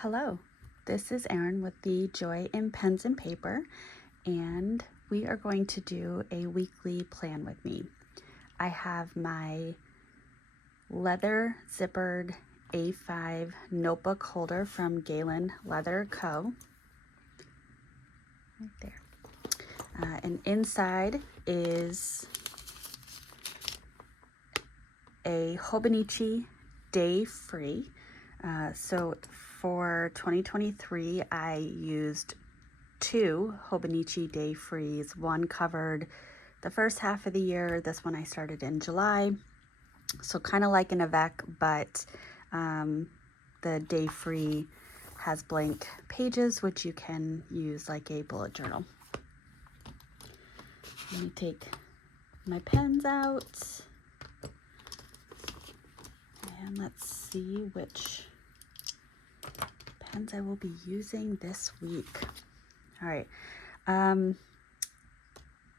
Hello, this is Erin with the Joy in Pens and Paper, and we are going to do a weekly plan with me. I have my leather zippered A5 notebook holder from Galen Leather Co. Right there. And inside is a Hobonichi Day Free. So for 2023, I used 2 Hobonichi Day Frees. One covered the first half of the year. This one I started in July. So kind of like an Avec, but the Day Free has blank pages, which you can use like a bullet journal. Let me take my pens out. And let's see which pens I will be using this week. All right.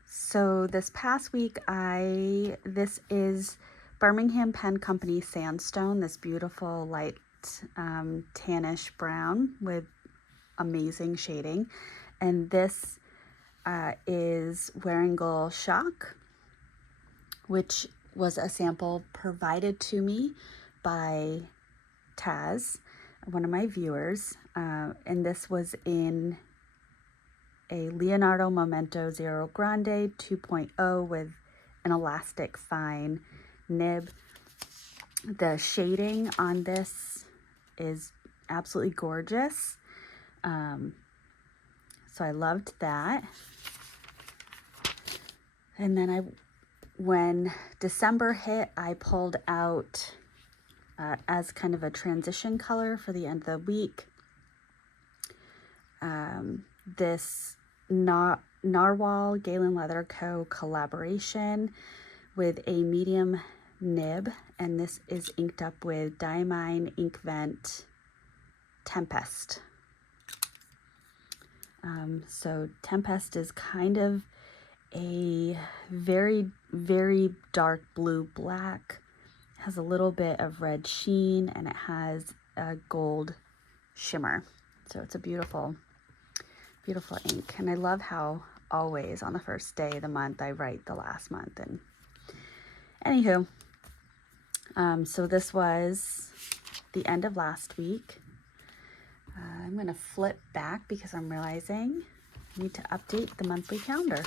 So this past week, this is Birmingham Pen Company Sandstone, this beautiful light tannish brown with amazing shading. And this is Waringal Shock, which was a sample provided to me by Taz, one of my viewers. And this was in a Leonardo Momento Zero Grande 2.0 with an elastic fine nib. The shading on this is absolutely gorgeous. So I loved that. And then when December hit, I pulled out as kind of a transition color for the end of the week, this Narwhal Galen Leather Co. collaboration with a medium nib, and this is inked up with Diamine Inkvent Tempest. So Tempest is kind of a very, very dark blue black, has a little bit of red sheen, and it has a gold shimmer. So it's a beautiful ink. And I love how always on the first day of the month I write the last month. And anywho, so this was the end of last week. I'm going to flip back because I'm realizing I need to update the monthly calendar.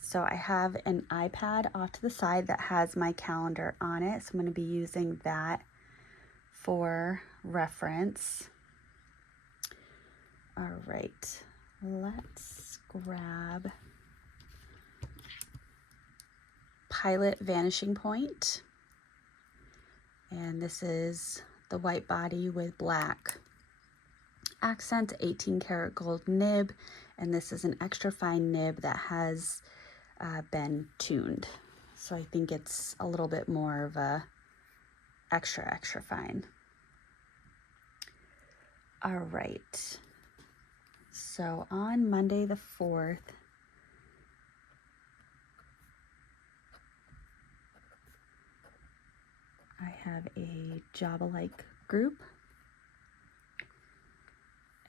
So I have an iPad off to the side that has my calendar on it. So I'm going to be using that for reference. All right, let's grab Pilot Vanishing Point. And this is the white body with black accent, 18 karat gold nib. And this is an extra fine nib that has been tuned. So I think it's a little bit more of a extra fine. All right. So on Monday the 4th, I have a Job-alike group.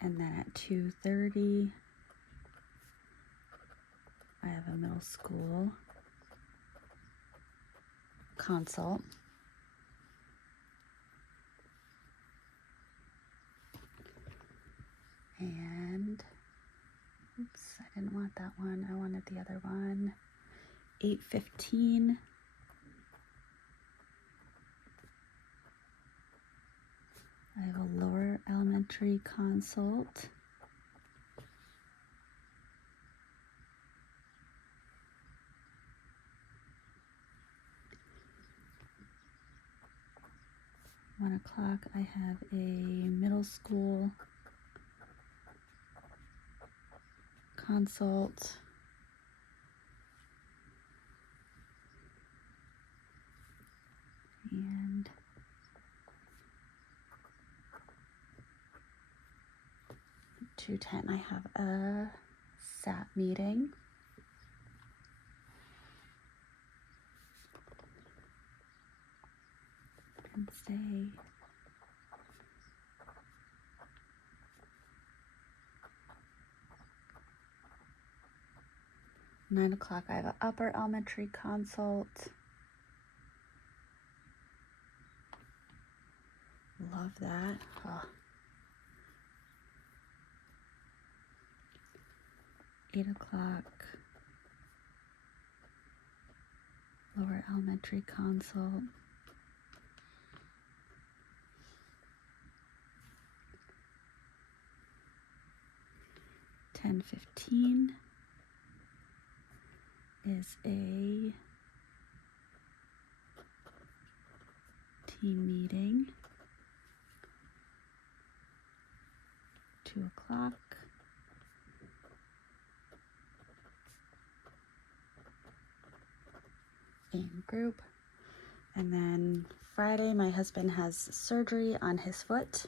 And then at 2:30, I have a middle school consult. And, oops, I didn't want that one. I wanted the other one. 8:15. I have a lower elementary consult. One o'clock, I have a middle school consult. And 2:10, I have a SAT meeting. Wednesday. Nine o'clock, I have an upper elementary consult. Love that. Oh. 8 o'clock, lower elementary consult. 10:15 is a team meeting. 2 o'clock. In group. And then Friday, my husband has surgery on his foot.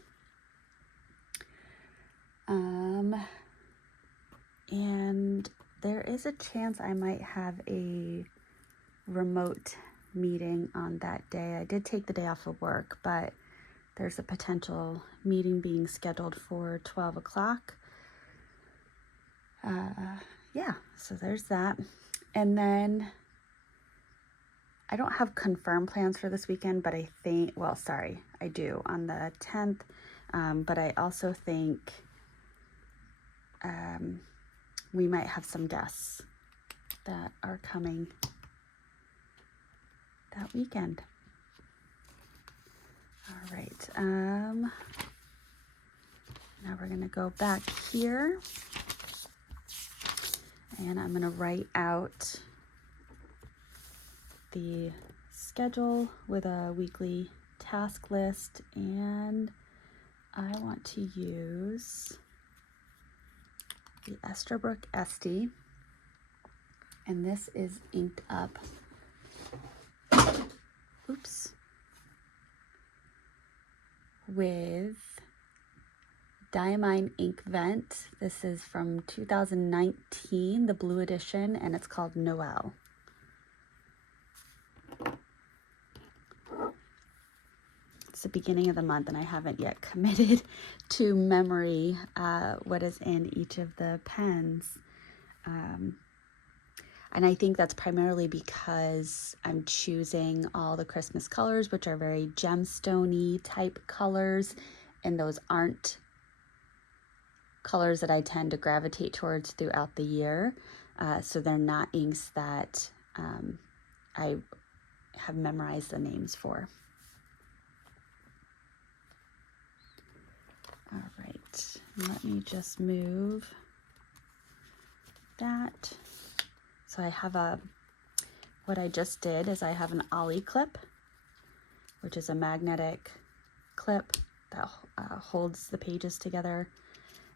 And there is a chance I might have a remote meeting on that day. I did take the day off of work, but there's a potential meeting being scheduled for 12 o'clock. Yeah, so there's that. And then I don't have confirmed plans for this weekend, but I think, well, sorry, I do on the 10th. But I also think we might have some guests that are coming that weekend. All right. Now we're going to go back here. And I'm going to write out the schedule with a weekly task list, and I want to use the Esterbrook Esty, and this is inked up. Oops. With Diamine Ink Vent. This is from 2019, the blue edition, and it's called Noel. It's the beginning of the month, and I haven't yet committed to memory what is in each of the pens. And I think that's primarily because I'm choosing all the Christmas colors, which are very gemstone-y type colors, and those aren't colors that I tend to gravitate towards throughout the year. So they're not inks that I have memorized the names for. All right, let me just move that. So I have what I just did is I have an Ollie clip, which is a magnetic clip that holds the pages together.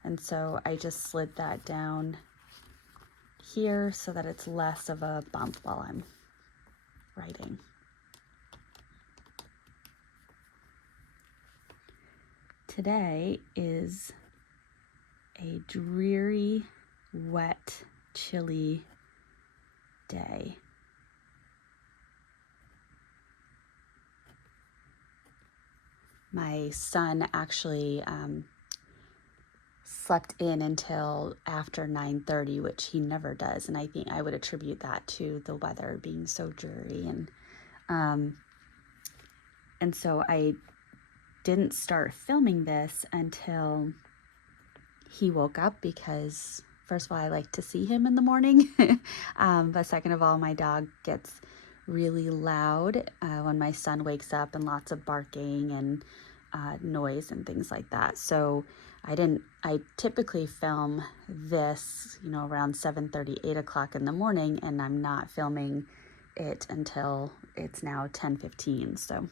And so I just slid that down here so that it's less of a bump while I'm writing. Today is a dreary, wet, chilly day. My son actually slept in until after 9:30, which he never does, and I think I would attribute that to the weather being so dreary. And so I didn't start filming this until he woke up, because first of all, I like to see him in the morning. But second of all, my dog gets really loud when my son wakes up, and lots of barking and noise and things like that. So I typically film this, around 7:30, 8 o'clock in the morning, and I'm not filming it until it's now 10:15. So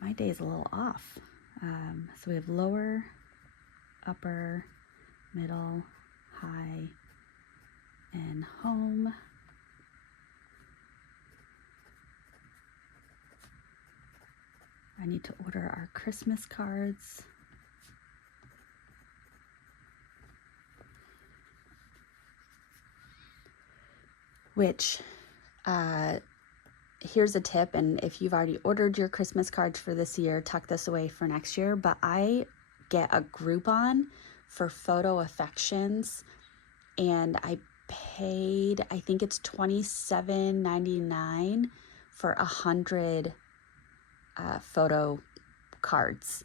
my day is a little off. So we have lower, upper, middle, high, and home. I need to order our Christmas cards. Which here's a tip, and if you've already ordered your Christmas cards for this year, tuck this away for next year, but I get a Groupon for photo affections, and I paid, I think it's $27.99 for 100 photo cards.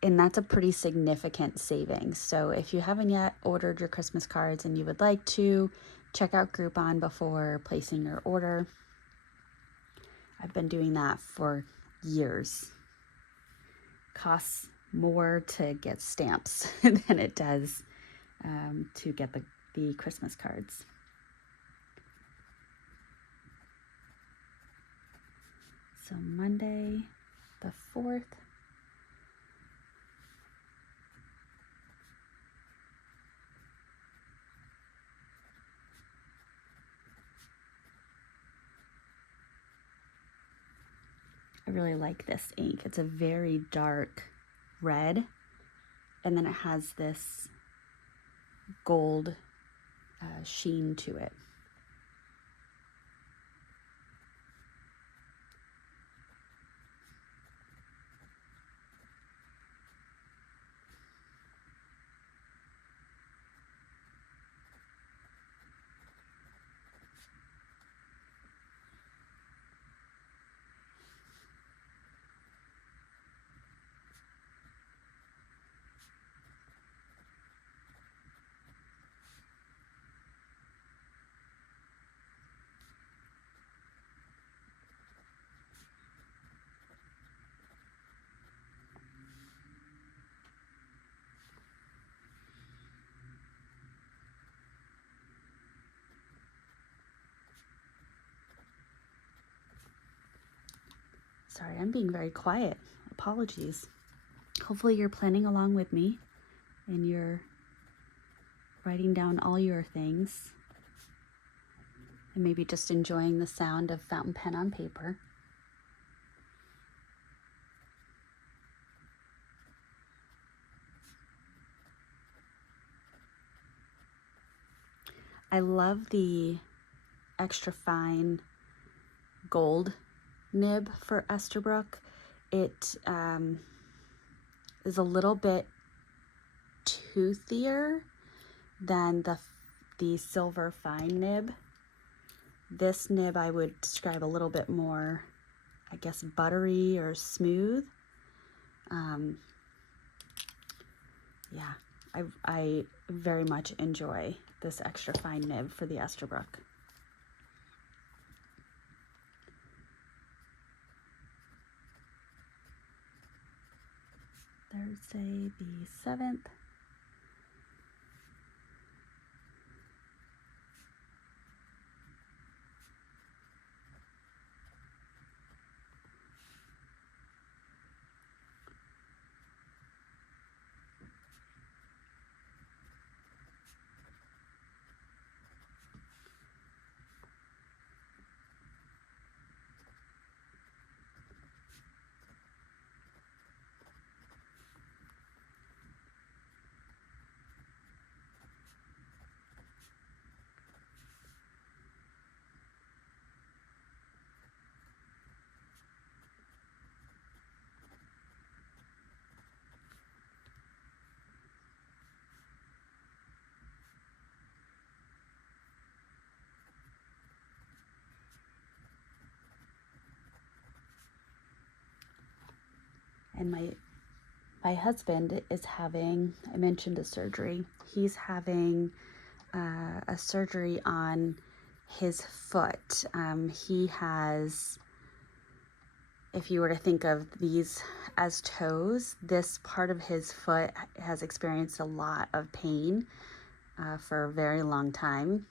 And that's a pretty significant savings. So if you haven't yet ordered your Christmas cards and you would like to, check out Groupon before placing your order. I've been doing that for years. Costs more to get stamps than it does to get the Christmas cards. So Monday the 4th. I really like this ink. It's a very dark red, and then it has this gold sheen to it. Sorry, I'm being very quiet. Apologies. Hopefully you're planning along with me and you're writing down all your things and maybe just enjoying the sound of fountain pen on paper. I love the extra fine gold nib for Esterbrook. It is a little bit toothier than the silver fine nib. This nib I would describe a little bit more, I guess, buttery or smooth. Yeah, I very much enjoy this extra fine nib for the Esterbrook. Thursday the 7th. And my husband is having, I mentioned a surgery. He's having a surgery on his foot. He has, if you were to think of these as toes, this part of his foot has experienced a lot of pain for a very long time,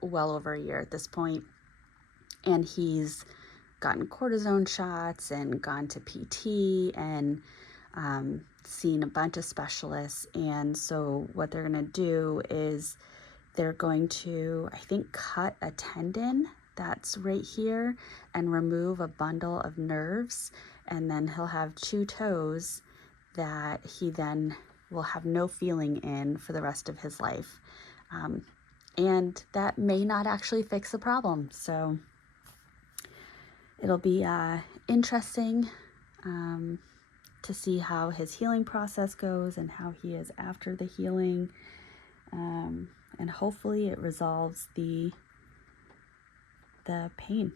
well over a year at this point. And he's gotten cortisone shots and gone to PT and seen a bunch of specialists. And so what they're going to do is they're going to, I think, cut a tendon that's right here and remove a bundle of nerves. And then he'll have two toes that he then will have no feeling in for the rest of his life. and that may not actually fix the problem. So it'll be interesting to see how his healing process goes and how he is after the healing. And hopefully it resolves the pain.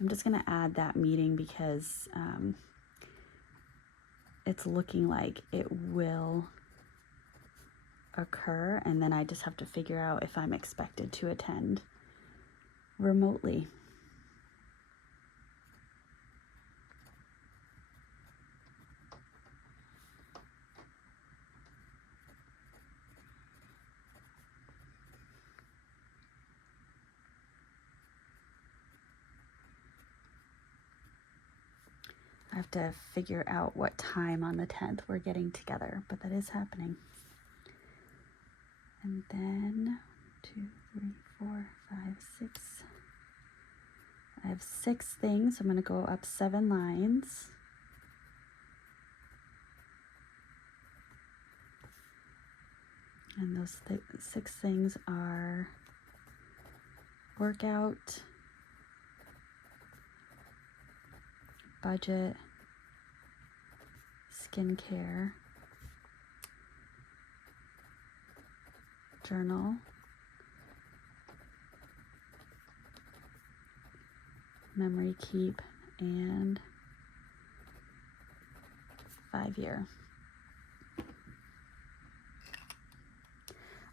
I'm just going to add that meeting because it's looking like it will occur, and then I just have to figure out if I'm expected to attend remotely. I have to figure out what time on the 10th we're getting together, but that is happening. And then 2, 3, 4, 5, 6. I have 6 things. I'm going to go up 7 lines. And those 6 things are workout, budget, skincare, journal, memory keep, and 5-year.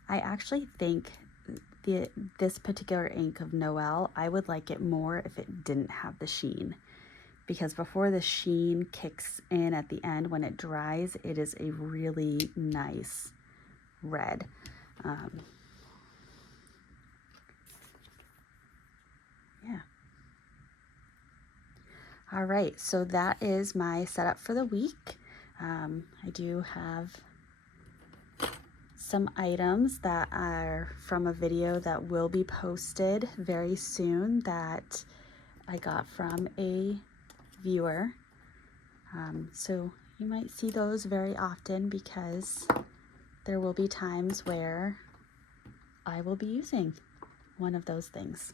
I actually think this particular ink of Noel, I would like it more if it didn't have the sheen. Because before the sheen kicks in at the end, when it dries, it is a really nice red. Yeah. All right, so that is my setup for the week. I do have some items that are from a video that will be posted very soon that I got from a viewer. So you might see those very often because there will be times where I will be using one of those things.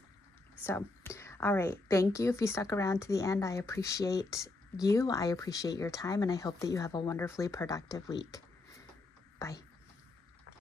So, all right, thank you. If you stuck around to the end, I appreciate you. I appreciate your time, and I hope that you have a wonderfully productive week.